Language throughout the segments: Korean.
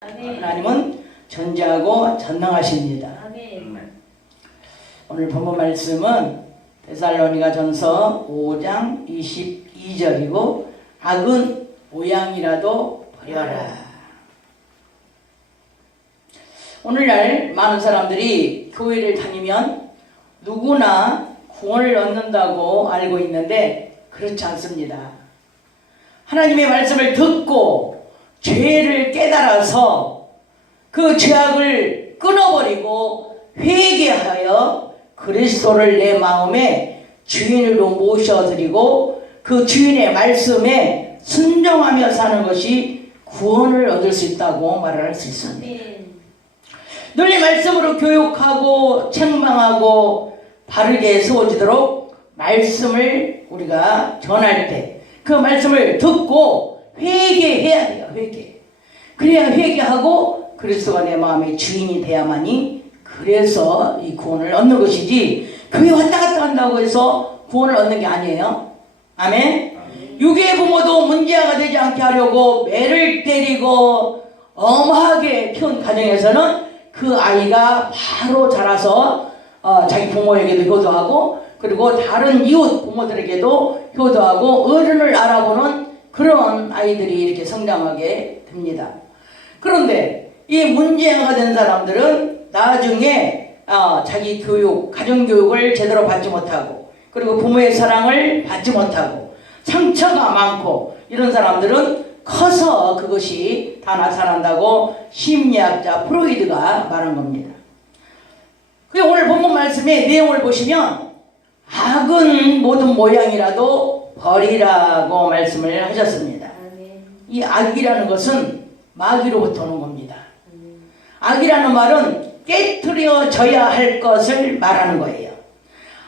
하나님은 전지하고 전능하십니다. 오늘 본문 말씀은 데살로니가 전서 5장 22절이고 악은 모양이라도 버려라. 오늘날 많은 사람들이 교회를 다니면 누구나 구원을 얻는다고 알고 있는데 그렇지 않습니다. 하나님의 말씀을 듣고 죄를 깨달아서 그 죄악을 끊어버리고 회개하여 그리스도를 내 마음에 주인으로 모셔드리고 그 주인의 말씀에 순종하며 사는 것이 구원을 얻을 수 있다고 말할 수 있습니다. 늘 이 말씀으로 교육하고 책망하고 바르게 세워지도록 말씀을 우리가 전할 때 그 말씀을 듣고 회개해야 돼요. 회개. 그래야 회개하고 그리스도가 내 마음의 주인이 돼야만이 그래서 이 구원을 얻는 것이지 교회 왔다 갔다 한다고 해서 구원을 얻는 게 아니에요. 아멘. 육의 부모도 문제아가 되지 않게 하려고 매를 때리고 엄하게 키운 가정에서는 그 아이가 바로 자라서 자기 부모에게도 효도하고 그리고 다른 이웃 부모들에게도 효도하고 어른을 알아보는 그런 아이들이 이렇게 성장하게 됩니다. 그런데 이 문제아가 된 사람들은 나중에 자기 교육, 가정교육을 제대로 받지 못하고 그리고 부모의 사랑을 받지 못하고 상처가 많고 이런 사람들은 커서 그것이 다 나타난다고 심리학자 프로이드가 말한 겁니다. 오늘 본문 말씀의 내용을 보시면 악은 모든 모양이라도 버리라고 말씀을 하셨습니다. 이 악이라는 것은 마귀로부터 오는 겁니다. 악이라는 말은 깨트려져야 할 것을 말하는 거예요.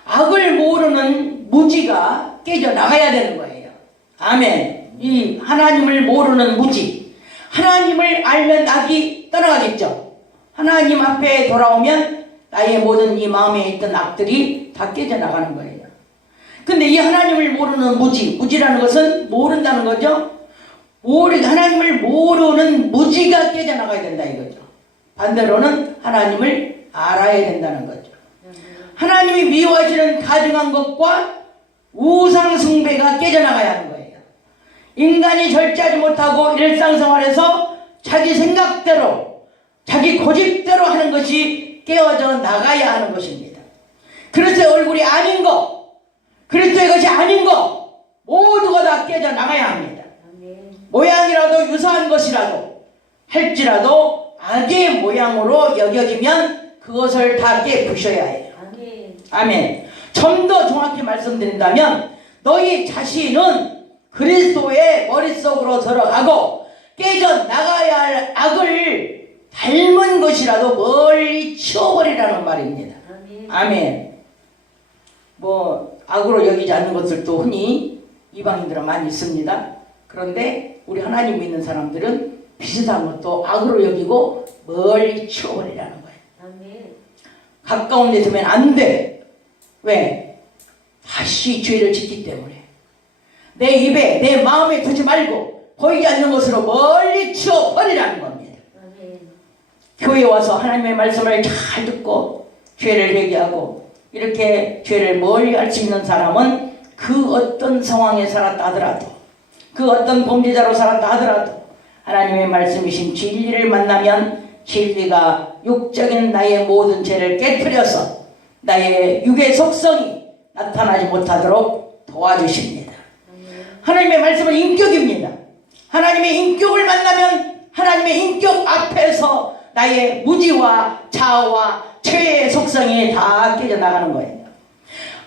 악을 모르는 무지가 깨져나가야 되는 거예요. 아멘. 이 하나님을 모르는 무지, 하나님을 알면 악이 떠나가겠죠. 하나님 앞에 돌아오면 나의 모든 이 마음에 있던 악들이 다 깨져나가는 거예요. 근데 이 하나님을 모르는 무지라는 것은 모른다는 거죠. 하나님을 모르는 무지가 깨져나가야 된다 이거죠. 반대로는 하나님을 알아야 된다는 거죠. 하나님이 미워하시는 가증한 것과 우상 숭배가 깨져나가야 하는 거예요. 인간이 절제하지 못하고 일상생활에서 자기 생각대로 자기 고집대로 하는 것이 깨어져 나가야 하는 것입니다. 그리스도의 얼굴이 아닌 것, 그리스도의 것이 아닌 것 모두가 다 깨져 나가야 합니다. 모양이라도 유사한 것이라도 할지라도 악의 모양으로 여겨지면 그것을 다 깨부셔야 해요. 아멘. 좀 더 정확히 말씀드린다면 너희 자신은 그리스도의 머릿속으로 들어가고 깨져 나가야 할 악을 닮은 것이라도 멀리 치워버리라는 말입니다. 아멘. 악으로 여기지 않는 것들도 흔히 이방인들은 많이 있습니다. 그런데 우리 하나님 믿는 사람들은 비슷한 것도 악으로 여기고 멀리 치워버리라는 거예요. 가까운 데 두면 안 돼. 왜? 다시 죄를 짓기 때문에. 내 입에 내 마음에 두지 말고 보이지 않는 것으로 멀리 치워버리라는 겁니다. 교회에 와서 하나님의 말씀을 잘 듣고 죄를 회개하고 이렇게 죄를 멀리 할 수 있는 사람은 그 어떤 상황에 살았다 하더라도 그 어떤 범죄자로 살았다 하더라도 하나님의 말씀이신 진리를 만나면 진리가 육적인 나의 모든 죄를 깨트려서 나의 육의 속성이 나타나지 못하도록 도와주십니다. 하나님의 말씀은 인격입니다. 하나님의 인격을 만나면 하나님의 인격 앞에서 나의 무지와 자아와 죄의 속성이 다 깨져나가는 거예요.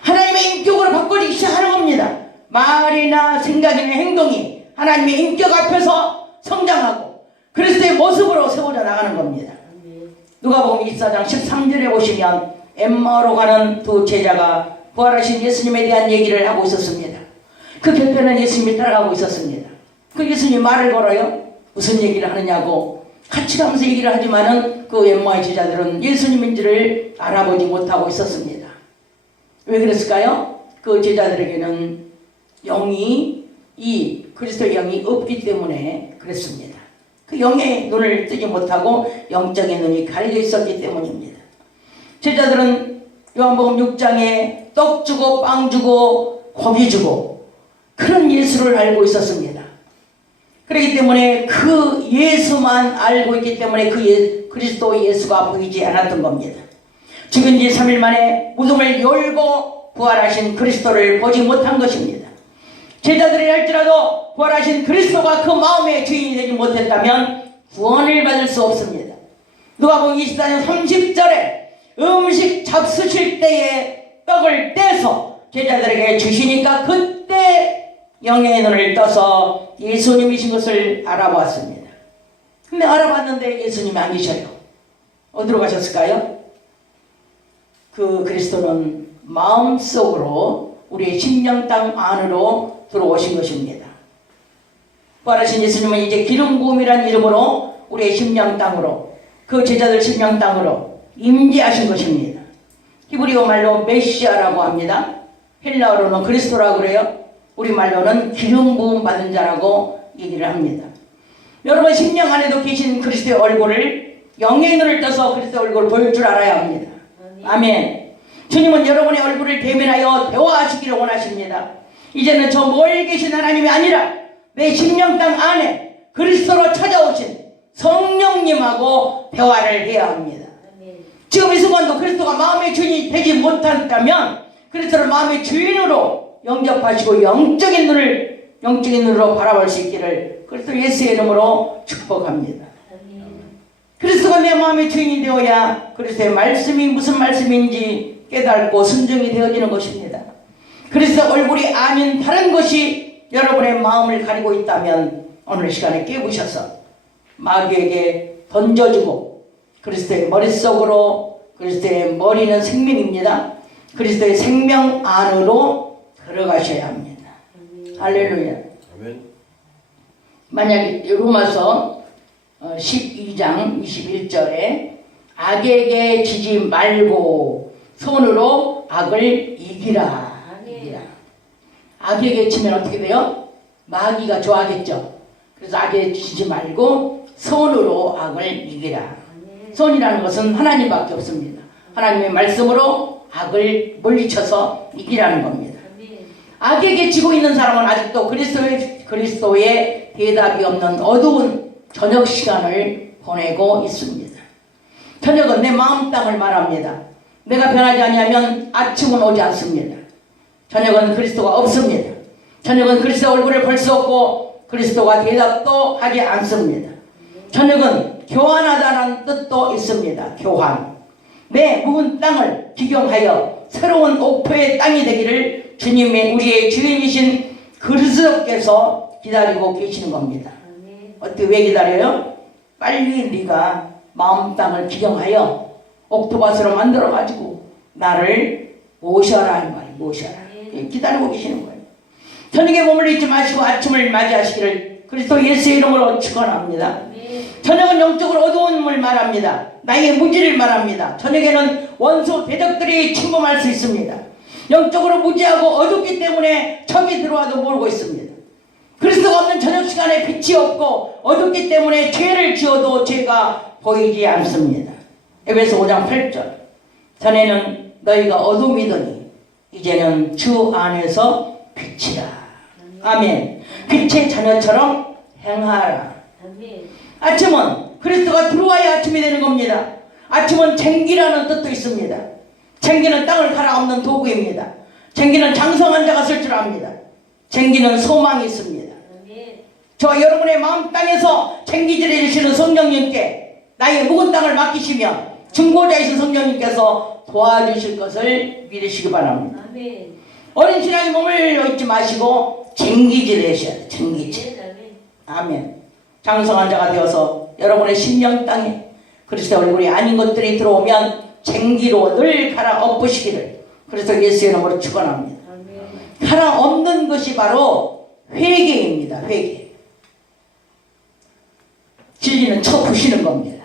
하나님의 인격으로 바꾸기 시작하는 겁니다. 말이나 생각이나 행동이 하나님의 인격 앞에서 성장하고 그리스도의 모습으로 세워져 나가는 겁니다. 누가복음 24장 13절에 보시면 엠마오로 가는 두 제자가 부활하신 예수님에 대한 얘기를 하고 있었습니다. 그 곁에는 예수님이 따라가고 있었습니다. 그 예수님이 말을 걸어요. 무슨 얘기를 하느냐고 같이 가면서 얘기를 하지만은 그 엠마오의 제자들은 예수님인지를 알아보지 못하고 있었습니다. 왜 그랬을까요? 그 제자들에게는 이 그리스도의 영이 없기 때문에 그랬습니다. 그 영의 눈을 뜨지 못하고 영적인 눈이 가려져 있었기 때문입니다. 제자들은 요한복음 6장에 떡 주고 빵 주고 고기 주고 그런 예수를 알고 있었습니다. 그렇기 때문에 그 예수만 알고 있기 때문에 그리스도 예수가 보이지 않았던 겁니다. 죽은 지 3일 만에 무덤을 열고 부활하신 그리스도를 보지 못한 것입니다. 제자들이 할지라도 부활하신 그리스도가 그 마음의 주인이 되지 못했다면 구원을 받을 수 없습니다. 누가복음 24장 30절에 음식 잡수실 때에 떡을 떼서 제자들에게 주시니까 그때 영의 눈을 떠서 예수님이신 것을 알아보았습니다. 근데 알아봤는데 예수님이 안 계셔요. 어디로 가셨을까요? 그 그리스도는 마음속으로 우리의 심령 땅 안으로 들어오신 것입니다. 부활하신 예수님은 이제 기름 부음이라는 이름으로 우리의 심령 땅으로 그 제자들 심령 땅으로 임재하신 것입니다. 히브리어 말로 메시아라고 합니다. 헬라어로는 그리스도라고 그래요. 우리말로는 기름 부음 받은 자라고 얘기를 합니다. 여러분 심령 안에도 계신 그리스도의 얼굴을 영의 눈을 떠서 그리스도의 얼굴을 보일 줄 알아야 합니다. 아멘. 주님은 여러분의 얼굴을 대면하여 대화하시기를 원하십니다. 이제는 저 멀리 계신 하나님이 아니라 내 심령 땅 안에 그리스도로 찾아오신 성령님하고 대화를 해야 합니다. 지금 이 순간도 그리스도가 마음의 주인이 되지 못한다면 그리스도를 마음의 주인으로 영접하시고 영적인 눈으로 바라볼 수 있기를 그리스도 예수의 이름으로 축복합니다. 그리스도가 내 마음의 주인이 되어야 그리스도의 말씀이 무슨 말씀인지 깨닫고 순종이 되어지는 것입니다. 그리스도 얼굴이 아닌 다른 것이 여러분의 마음을 가리고 있다면 오늘 시간에 깨부셔서 마귀에게 던져주고 그리스도의 머릿속으로 그리스도의 머리는 생명입니다. 그리스도의 생명 안으로 들어가셔야 합니다. 할렐루야. 아멘. 만약에 로마서 12장 21절에 악에게 지지 말고 손으로 악을 이기라. 악에게 지면 어떻게 돼요? 마귀가 좋아하겠죠. 그래서 악에 지지 말고 손으로 악을 이기라. 손이라는 것은 하나님밖에 없습니다. 하나님의 말씀으로 악을 물리쳐서 이기라는 겁니다. 악에게 지고 있는 사람은 아직도 그리스도의 대답이 없는 어두운 저녁 시간을 보내고 있습니다. 저녁은 내 마음 땅을 말합니다. 내가 변하지 아니하면 아침은 오지 않습니다. 저녁은 그리스도가 없습니다. 저녁은 그리스도 얼굴을 볼 수 없고 그리스도가 대답도 하지 않습니다. 저녁은 교환하다는 뜻도 있습니다. 교환. 내 묵은 땅을 기경하여 새로운 옥토의 땅이 되기를 주님의 우리의 주인이신 그리스도께서 기다리고 계시는 겁니다. 어떻게 왜 기다려요? 빨리 네가 마음 땅을 기경하여 옥토밭으로 만들어가지고 나를 모셔라 이 말이에요. 모셔라. 기다리고 계시는 거예요. 저녁에 머물러 있지 마시고 아침을 맞이하시기를 그리스도 예수의 이름으로 축원합니다. 저녁은 영적으로 어두움을 말합니다. 나의 무지를 말합니다. 저녁에는 원수 대적들이 침범할 수 있습니다. 영적으로 무지하고 어둡기 때문에 적이 들어와도 모르고 있습니다. 그리스도가 없는 저녁 시간에 빛이 없고 어둡기 때문에 죄를 지어도 죄가 보이지 않습니다. 에베소 5장 8절 전에는 너희가 어둠이더니 이제는 주 안에서 빛이라. 아멘. 빛의 자녀처럼 행하라. 아침은 그리스도가 들어와야 아침이 되는 겁니다. 아침은 쟁기라는 뜻도 있습니다. 쟁기는 땅을 갈아엎는 도구입니다. 쟁기는 장성한 자가 쓸 줄 압니다. 쟁기는 소망이 있습니다. 저 여러분의 마음 땅에서 쟁기질해 주시는 성령님께 나의 묵은 땅을 맡기시며 중보자이신 성령님께서 도와주실 것을 믿으시기 바랍니다. 어린 신앙의 몸을 잊지 마시고 쟁기질 하셔야 돼요. 쟁기질. 아멘. 장성한 자가 되어서 여러분의 심령 땅에 그리스도의 얼굴이 아닌 것들이 들어오면 쟁기로 늘 갈아엎으시기를 그래서 예수의 이름으로 축원합니다. 갈아엎는 것이 바로 회개입니다. 회개. 진리는 쳐부시는 겁니다.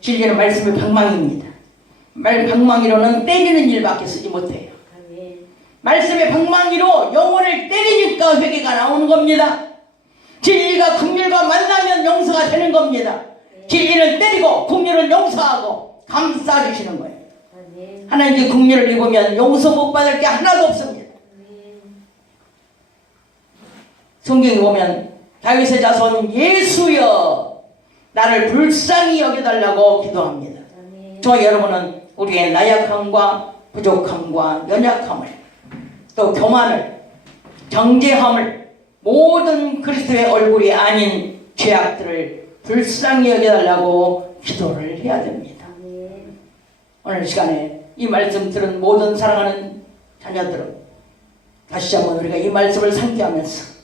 진리는 말씀의 방망이입니다. 방망이로는 때리는 일밖에 쓰지 못해요. 말씀의 방망이로 영혼을 때리니까 회개가 나오는 겁니다. 진리가 긍휼과 만나면 용서가 되는 겁니다. 진리는 때리고 긍휼은 용서하고 감싸주시는 거예요. 하나님께 긍휼을 입으면 용서 못 받을 게 하나도 없습니다. 성경에 보면 다윗의 자손 예수여 나를 불쌍히 여겨달라고 기도합니다. 저 여러분은 우리의 나약함과 부족함과 연약함을 또 교만을 정죄함을 모든 그리스도의 얼굴이 아닌 죄악들을 불쌍히 여겨달라고 기도를 해야 됩니다. 오늘 시간에 이 말씀 들은 모든 사랑하는 자녀들은 다시 한번 우리가 이 말씀을 상기하면서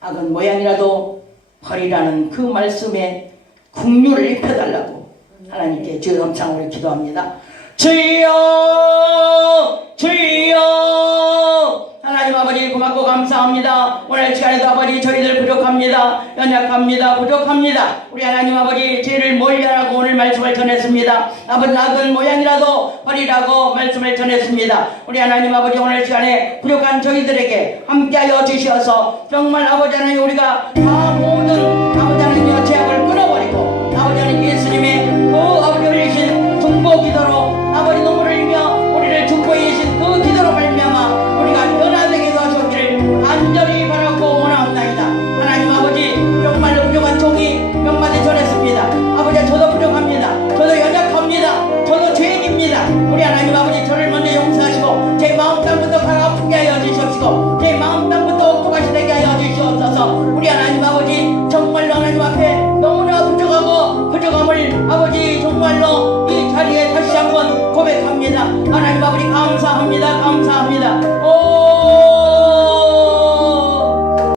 악은 모양이라도 버리라는 그 말씀에 긍휼을 입혀달라고 하나님께 주의 감창으로 기도합니다. 주여 주여 하나님 아버지 고맙고 감사합니다. 오늘 시간에도 아버지 저희들 부족합니다. 연약합니다. 부족합니다. 우리 하나님 아버지 죄를 멀리하라고 오늘 말씀을 전했습니다. 아버지 악은 모양이라도 버리라고 말씀을 전했습니다. 우리 하나님 아버지 오늘 시간에 부족한 저희들에게 함께하여 주시어서 정말 아버지 하나님 우리가 다 모든 아버지 하나님의 죄악을 끊어버리고 아버지 하나님 예수님의 그 아버지 흘리신 중보 기도로 아버지 눈물을 흘리며 우리를 중보해 주신 그 기도로 말미암아 우리가 변화되게 도와주시기를 간절히 바라고 원하옵나이다. 하나님 아버지 정말로 부족한 종이 명마디 전했습니다. 아버지 저도 부족합니다. 저도 연약합니다. 저도 죄인입니다. 우리 하나님 아버지 저를 먼저 용서하시고 제 마음 땅부터 가라 아프게 하여 주시옵시고 제 마음 땅부터 옥토밭이 되게 하여 주시옵소서. 우리 하나님